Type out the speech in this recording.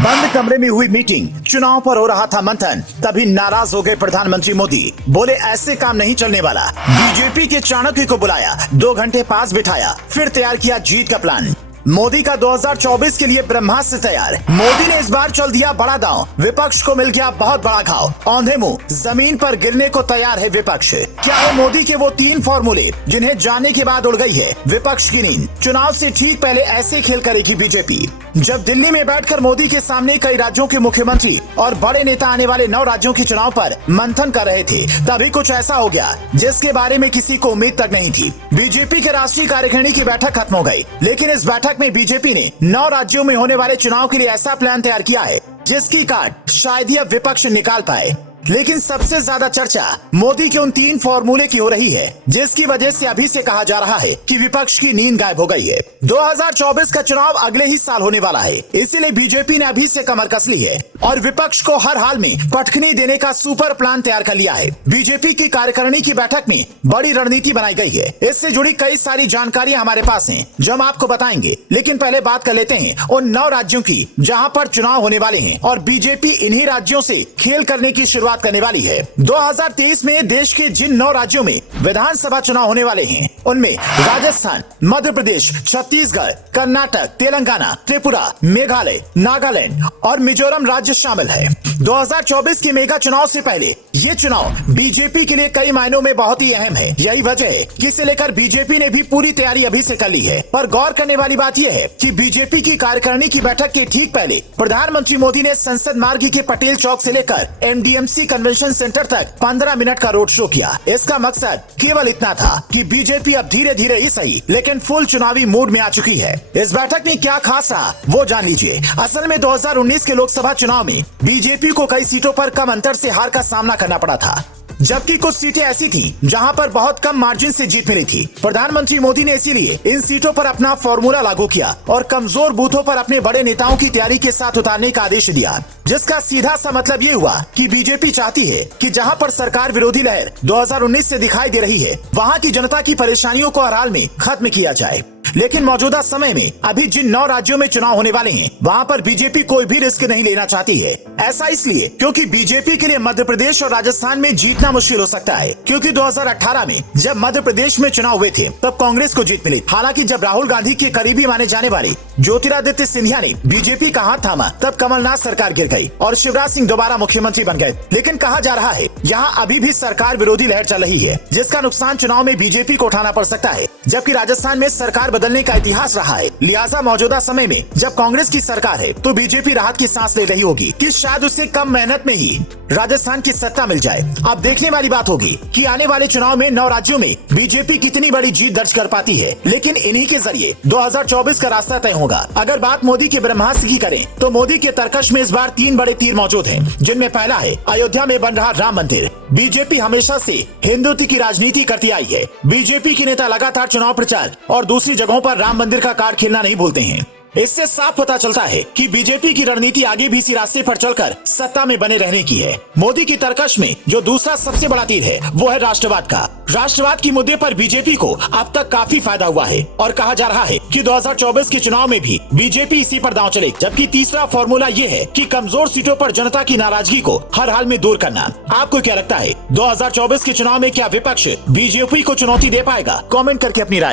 बंद कमरे में हुई मीटिंग, चुनाव पर हो रहा था मंथन। तभी नाराज हो गए प्रधानमंत्री मोदी। बोले ऐसे काम नहीं चलने वाला। बीजेपी के चाणक्य को बुलाया, 2 घंटे पास बिठाया, फिर तैयार किया जीत का प्लान। मोदी का 2024 के लिए ब्रह्मास्त्र तैयार। मोदी ने इस बार चल दिया बड़ा दांव। विपक्ष को मिल गया बहुत बड़ा घाव। औंधे मुंह जमीन पर गिरने को तैयार है विपक्ष। क्या है मोदी के वो 3 फॉर्मूले जिन्हें जानने के बाद उड़ गई है विपक्ष की नींद। चुनाव से ठीक पहले ऐसे खेल करेगी बीजेपी। जब दिल्ली में बैठकर मोदी के सामने कई राज्यों के मुख्यमंत्री और बड़े नेता आने वाले 9 राज्यों के चुनाव पर मंथन कर रहे थे, तभी कुछ ऐसा हो गया जिसके बारे में किसी को उम्मीद तक नहीं थी। बीजेपी के राष्ट्रीय कार्यकारिणी की बैठक खत्म हो गई, लेकिन इस बैठक में बीजेपी ने 9 राज्यों में होने वाले चुनाव के लिए ऐसा प्लान तैयार किया है जिसकी काट शायद ही अब विपक्ष निकाल पाए। लेकिन सबसे ज्यादा चर्चा मोदी के उन 3 फॉर्मूले की हो रही है जिसकी वजह से अभी से कहा जा रहा है कि विपक्ष की नींद गायब हो गई है। 2024 का चुनाव अगले ही साल होने वाला है, इसीलिए बीजेपी ने अभी से कमर कस ली है और विपक्ष को हर हाल में पटखनी देने का सुपर प्लान तैयार कर लिया है। बीजेपी की कार्यकारिणी की बैठक में बड़ी रणनीति बनाई गई है। इससे जुड़ी कई सारी जानकारियां हमारे पास हैं जो हम आपको बताएंगे। लेकिन पहले बात कर लेते हैं उन 9 राज्यों की जहां पर चुनाव होने वाले हैं और बीजेपी इन्हीं राज्यों से खेल करने की शुरुआत करने वाली है। 2023 में देश के जिन 9 राज्यों में विधानसभा चुनाव होने वाले हैं उनमें राजस्थान, मध्य प्रदेश, छत्तीसगढ़, कर्नाटक, तेलंगाना, त्रिपुरा, मेघालय, नागालैंड और मिजोरम राज्य शामिल है। 2024 के मेगा चुनाव से पहले ये चुनाव बीजेपी के लिए कई मायनों में बहुत ही अहम है। यही वजह है कि इसे लेकर बीजेपी ने भी पूरी तैयारी अभी से कर ली है। पर गौर करने वाली बात यह है कि बीजेपी की कार्यकारिणी की बैठक के ठीक पहले प्रधानमंत्री मोदी ने संसद मार्ग के पटेल चौक से लेकर एमडीएमसी कन्वेंशन सेंटर तक 15 मिनट का रोड शो किया। इसका मकसद केवल इतना था कि बीजेपी अब धीरे धीरे ही सही लेकिन फुल चुनावी मूड में आ चुकी है। इस बैठक में क्या खास रहा वो जान लीजिए। असल में 2019 के लोकसभा चुनाव में बीजेपी को कई सीटों पर कम अंतर से हार का सामना करना पड़ा था, जबकि कुछ सीटें ऐसी थी जहां पर बहुत कम मार्जिन से जीत मिली थी। प्रधानमंत्री मोदी ने इसीलिए इन सीटों पर अपना फॉर्मूला लागू किया और कमजोर बूथों पर अपने बड़े नेताओं की तैयारी के साथ उतारने का आदेश दिया, जिसका सीधा सा मतलब ये हुआ कि बीजेपी चाहती है कि जहां पर सरकार विरोधी लहर 2019 से दिखाई दे रही है वहां की जनता की परेशानियों को हर हाल में खत्म किया जाए। लेकिन मौजूदा समय में अभी जिन 9 राज्यों में चुनाव होने वाले हैं वहां पर बीजेपी कोई भी रिस्क नहीं लेना चाहती है। ऐसा इसलिए क्योंकि बीजेपी के लिए मध्य प्रदेश और राजस्थान में जीतना मुश्किल हो सकता है, क्योंकि 2018 में जब मध्य प्रदेश में चुनाव हुए थे तब कांग्रेस को जीत मिली। हालांकि जब राहुल गांधी के करीबी माने जाने वाले ज्योतिरादित्य सिंधिया ने बीजेपी का हाथ थामा तब कमलनाथ सरकार गिर गई और शिवराज सिंह दोबारा मुख्यमंत्री बन गए। लेकिन कहा जा रहा है यहाँ अभी भी सरकार विरोधी लहर चल रही है, जिसका नुकसान चुनाव में बीजेपी को उठाना पड़ सकता है, जबकि राजस्थान में सरकार बदलने का इतिहास रहा है। लिहाजा मौजूदा समय में जब कांग्रेस की सरकार है तो बीजेपी राहत की सांस ले रही होगी कि शायद उससे कम मेहनत में ही राजस्थान की सत्ता मिल जाए। अब देखने वाली बात होगी कि आने वाले चुनाव में 9 राज्यों में बीजेपी कितनी बड़ी जीत दर्ज कर पाती है। लेकिन इन्हीं के जरिए 2024 का रास्ता तय होगा। अगर बात मोदी के ब्रह्मास्त्र की करें तो मोदी के तरकश में इस बार 3 बड़े तीर मौजूद हैं, जिनमें पहला है अयोध्या में बन रहा राम मंदिर। बीजेपी हमेशा से हिंदुत्व की राजनीति करती आई है। बीजेपी के नेता लगातार चुनाव प्रचार और दूसरी जगहों पर राम मंदिर का कार्ड खेलना नहीं भूलते हैं। इससे साफ पता चलता है कि बीजेपी की रणनीति आगे भी इसी रास्ते पर चलकर सत्ता में बने रहने की है। मोदी की तरकश में जो दूसरा सबसे बड़ा तीर है वो है राष्ट्रवाद का। राष्ट्रवाद की मुद्दे पर बीजेपी को अब तक काफी फायदा हुआ है और कहा जा रहा है कि 2024 के चुनाव में भी बीजेपी इसी पर दांव चले। जबकि तीसरा फॉर्मूला ये है कि कमजोर सीटों पर जनता की नाराजगी को हर हाल में दूर करना। आपको क्या लगता है 2024 के चुनाव में क्या विपक्ष बीजेपी को चुनौती दे पाएगा? कमेंट करके अपनी राय